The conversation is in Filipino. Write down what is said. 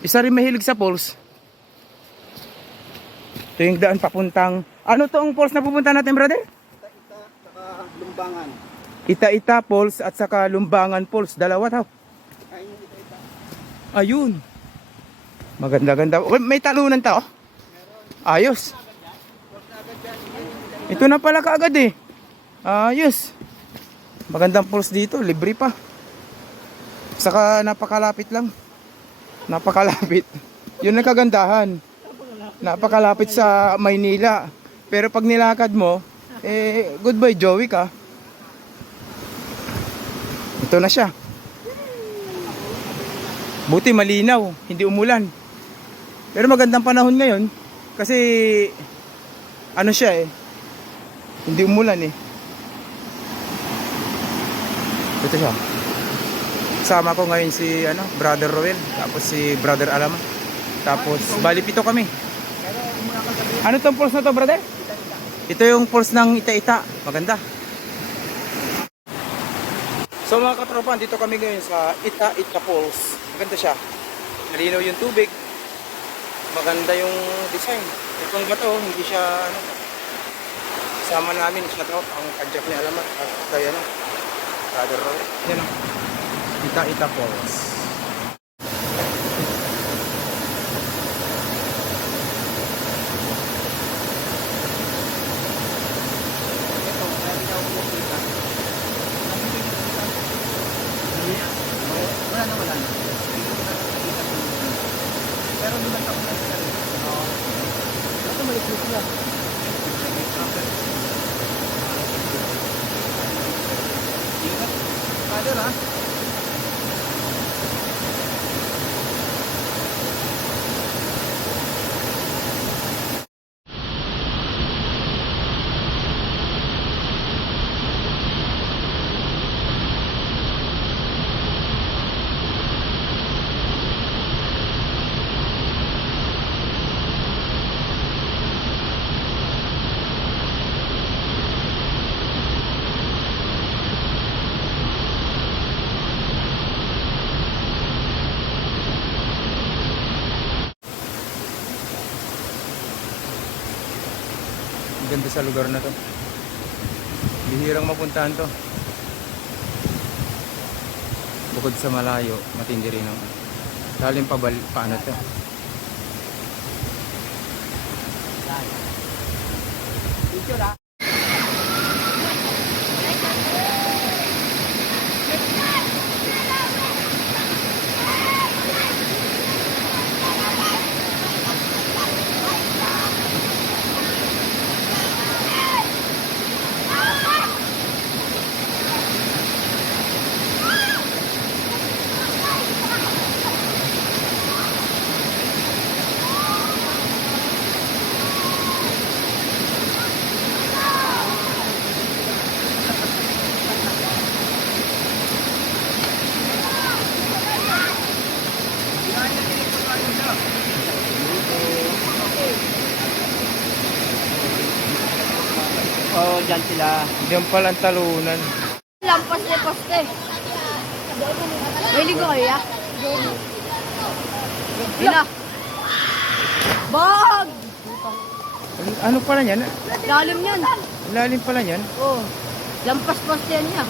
Isa rin mahilig sa falls. Ito yung daan papuntang... Ano to ang falls na pupunta natin, brother? Ita-ita, saka Lumbangan. Ita-ita Falls at saka Lumbangan Falls. Dalawa tao. Ayun yung ita-ita. Ayun. Maganda-ganda. May talunan tao. Ayos. Ito na pala kaagad eh. Ayos. Magandang falls dito. Libre pa. Saka napakalapit lang. Napakalapit. Yun ang kagandahan. Napakalapit sa Maynila. Pero pag nilakad mo, goodbye Joey ka. Ito na siya. Buti malinaw, hindi umulan. Pero magandang panahon ngayon kasi ano siya hindi umulan eh. Ito siya. Sama ko ngayon si Brother Roel, tapos si Brother Alama. Tapos bali 7 kami. Ano tong falls na to, brother? Ito yung falls ng Ita-ita. Maganda. So mga katropa, dito kami ngayon sa Ita-ita Falls. Maganda siya. Malinaw yung tubig. Maganda yung design. Itong bato, hindi siya sama namin siya to. Ang kajak ni Alamat at kaya Brother Roel. Yan o. Ita-ita Falls. Wala na. Pero lumat ako na sila rin. Ito maliklit na. Father ha? Ganda sa lugar na to. Bihirang mapuntahan to. Bukod sa malayo, matindi rin ang lalim pa paano to. Picture ha? Oo, dyan sila. Diyan pala ang talunan. Lampas na paste. May ligo kaya? Hila. Bag! Ano pala yan? Lalim yan. Lalim pala yan. Oh. Lampas paste yan niya.